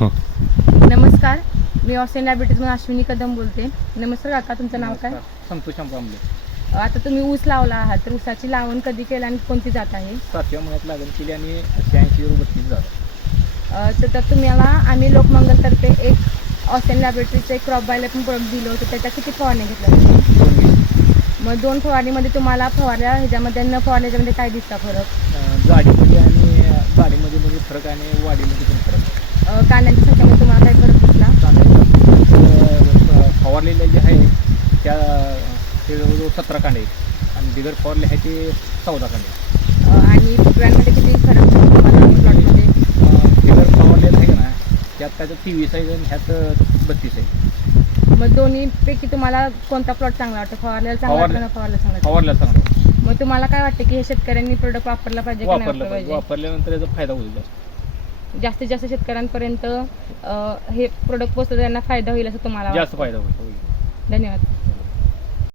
नमस्कार, मी ऑस्ट्रेलियन डायबिटीजमधून अश्विनी कदम बोलते. नमस्कार काका, तुमचं नाव काय? संतोष आंबे. आता तुम्ही ऊस लावला आहात, तर ऊसाची लावण कधी केली आणि कोणती जात आहे? 7व्या महिन्यात लागण केली आणि 86 झालं. तर तुम्हाला आम्ही लोकमंगलतर्फे एक ऑस्ट्रेलियन डायबिटीजचं एक क्रॉप बायला पण प्रोडक्ट दिलं होतं. त्याच्या किती फवारणी घेतल्या? 2 महिने. मग 2 फवारणीमध्ये तुम्हाला फवारल्या ह्याच्यामध्ये न फवारल्या ह्याच्यामध्ये काय दिसता फरक? जाडीमध्ये आणि जाडीमध्ये म्हणजे फरक आणि वाढीमध्ये पण फरक. कांद्यांच्या संख्येमध्ये तुम्हाला काय फरक दिसला? फवारलेले जे आहे त्या ते जवळजवळ 17 कांडे आणि बिगर फवारले आहे ते 14 कांडे. आणि फुटव्यांमध्ये किती फरक दिसतो तुम्हाला प्लॉटमध्ये? बिगर फवारलेलं आहे ना, त्यात काय तर 23 आहे आणि ह्यात 32 आहे. मग दोन्हीपैकी तुम्हाला कोणता प्लॉट चांगला वाटतो? फवारलेला चांगला वाटतं का फवारलेला चांगला वाटतं? फवारल्या चांगलं. मग तुम्हाला काय वाटतं की हे शेतकऱ्यांनी प्रोडक्ट वापरला पाहिजे का नाही वापरलं वापरलं पाहिजे. पाहिजे? वापरल्यानंतर याचा फायदा होईल जास्त. जास्तीत जास्त शेतकऱ्यांपर्यंत हे प्रोडक्ट पोहोचलं तर त्यांना फायदा होईल असं तुम्हाला जास्त वाटतं? फायदा होईल. धन्यवाद.